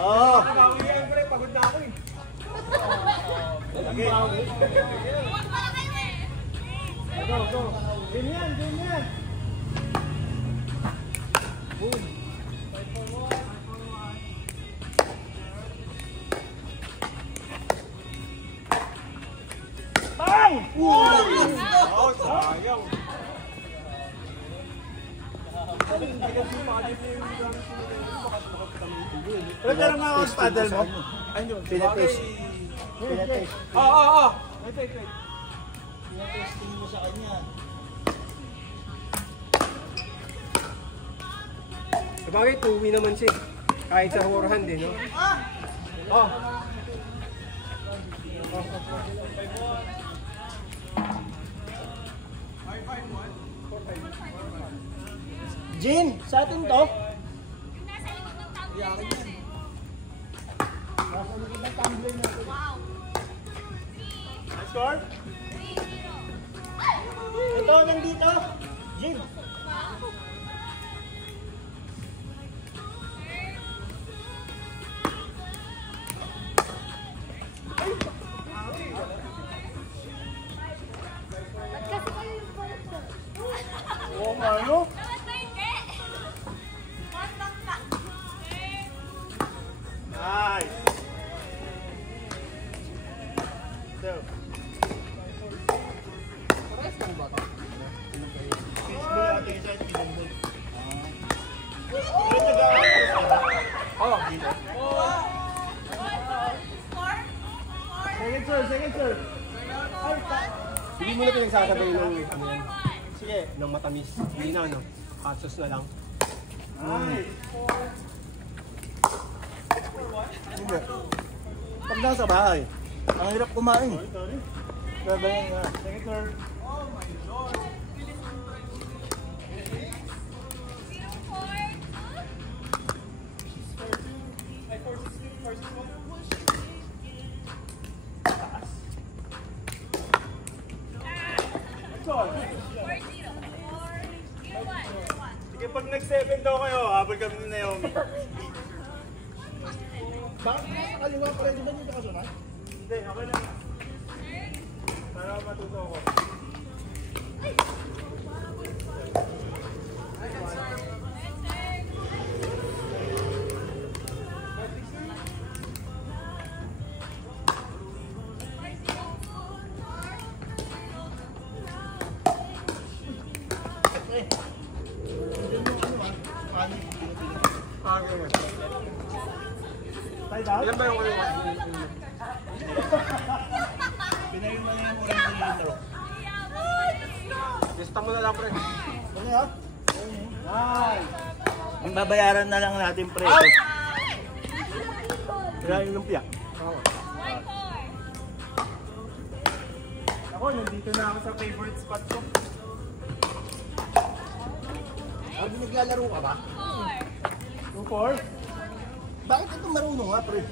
Oo. Nakabawi yan, pre. Pagod na ako eh. Okay. Go. Ganyan. Boom. Bang! Oh, sayang. Pero meron nga ako sa paddle mo. Ayun, Pinatest. Oo. Wait. Pinatesting mo sa kanya. Sabagay, 2-win naman siya. Kahit sa forehand din, no? Oh. Jin, sa atin to. Score? Ito, nandito. Jin. Oo nga, no? Nice. So. Second serve. Hindi mo na pinagsasabay ng sige, ng matamis. Hindi na, no? Patsos na lang. Nice. Pag nasa bahay, ang hirap kumain. Sorry. Sabayan nga. Second serve. Sige, pag nag-7 daw kayo, habol kami ni Naomi. Bakit nasa kaliwa pa rin? Di ba dito kasunod? Hindi, okay lang. Para matuto ako. Ilan ba yung kayo? Pinayin mo na yung ulang kilitro. Lista mo na lang, pre. Ano yan? Nice! Ang babayaran na lang natin preso. Kaya yung lumpia. Ako, nandito na ako sa favorite spot ko. Sabi naglalaro ka ba? 2-4. Bakit ito marunong nga pre?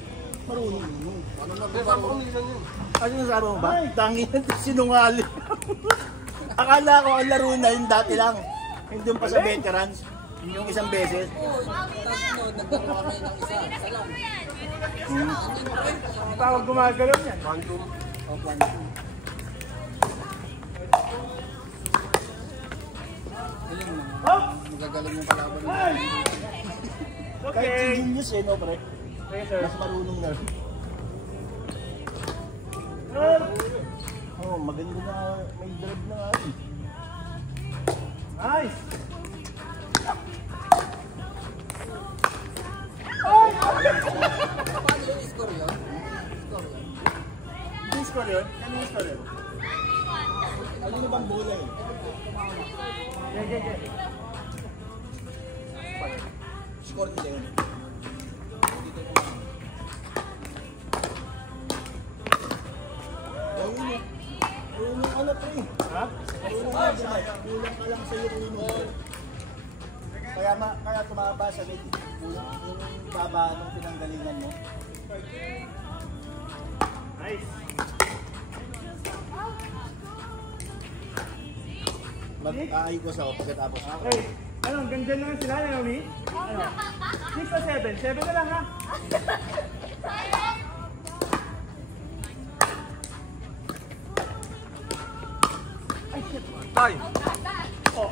Marunong yun. Ano na ba marunong? Yun. Ano nasabi mo ba? Tangi na sinungaling. Akala ko ang laro na yun dati lang. Hindi pa sa veterans. Yung isang beses. Ang tawag gumagalaw niyan. Quantum. Hop! Magagaling yung kalaban. Nice! Kahit si Okay. Genius eh, no pre? Okay, sir. Mas marunong na. Oh, maganda na. May drive na nga eh. Nice! Yung score yun? Ano yung score yun? Ano na bang bola yun? Okay. Score nila yun. Yung ano pre? Ha? Kulang ka lang sa'yo uno. Kaya tumaba sa mid. Yung baba nung pinanggalingan mo. Nice! Mag-aayos ako pagkatapos. Okay. Ano, ganda lang sila, Naomi? Ano? 6 o 7? 7 na lang ha. Ay, shit. Tay! Oh.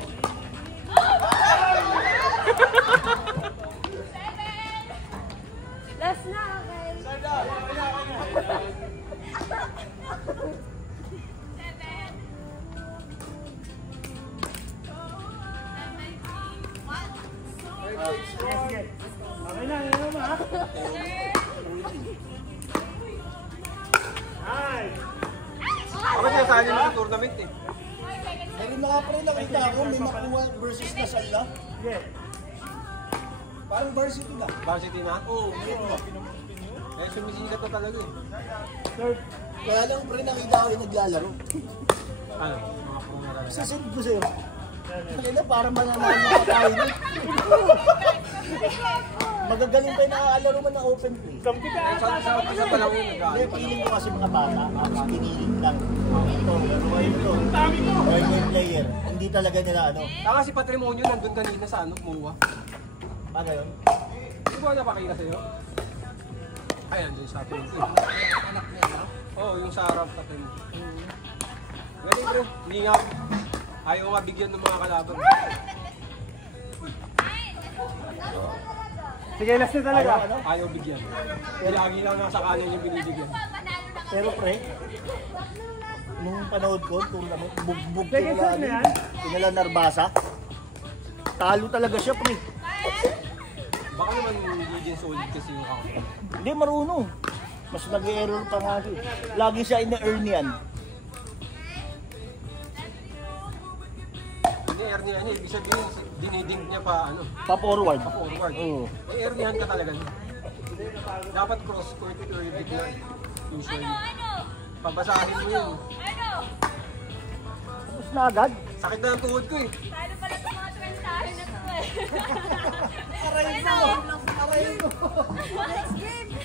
Last na, okay? Sige, sige. Okay na, yun naman ha. Nice. Ako sinasali mo sa tournament eh. Meron na nga pa rin nakita ako, may makuha versus Lasalla. Sige. Parang varsity na. Varsity na? Oo, meron na. Eh, sumisigat na talaga eh. Third. Kaya lang pre nakita ko yung naglalaro. Ano? Mga pro na talaga. Sasend ko sa'yo. Kaya para mananalo pa tayo. Magagaling pa yung nakakalaro man ng open play. Kampi ka ata. Sa umpisa pa lang yun. Hindi, feeling ko kasi mga bata, tapos pinilit lang. Ito, laruin ito. Dami ko. Right player. Hindi talaga nila ano. Saka si Patrimonio nandun kanina sa ano, Muwa. Ano yun? Hindi ba napakita sa'yo? Ay, nandun sa atin. Oo, yung sa harap Patrimonio. Galing bro, hindi nga. Ayaw nga bigyan ng mga kalaban. Sige, last na talaga. Ayaw bigyan. Lagi lang nasa kanan yung binibigyan. Pero pre, nung panood ko, tournament, bugbog Sige, kinala, saan na yan? kinala Narbasa. Talo talaga siya pre. Baka naman hindi din solid kasi yung ako. Hindi marunong. Mas nag-error pa nga siya. Lagi siya ina-earn yan. Ini-air niya niya, ibig sabihin, dinidink niya pa ano, Pa-forward. pa forward. Oo. Eh, air niyan ka talaga. Dapat cross court or big na. Usually. Pabasahin mo yun. Tapos na agad. Sakit na ang tuhod ko eh. Tayo pala sa mga trensahe na to eh. Aray mo! Aray mo! Next game!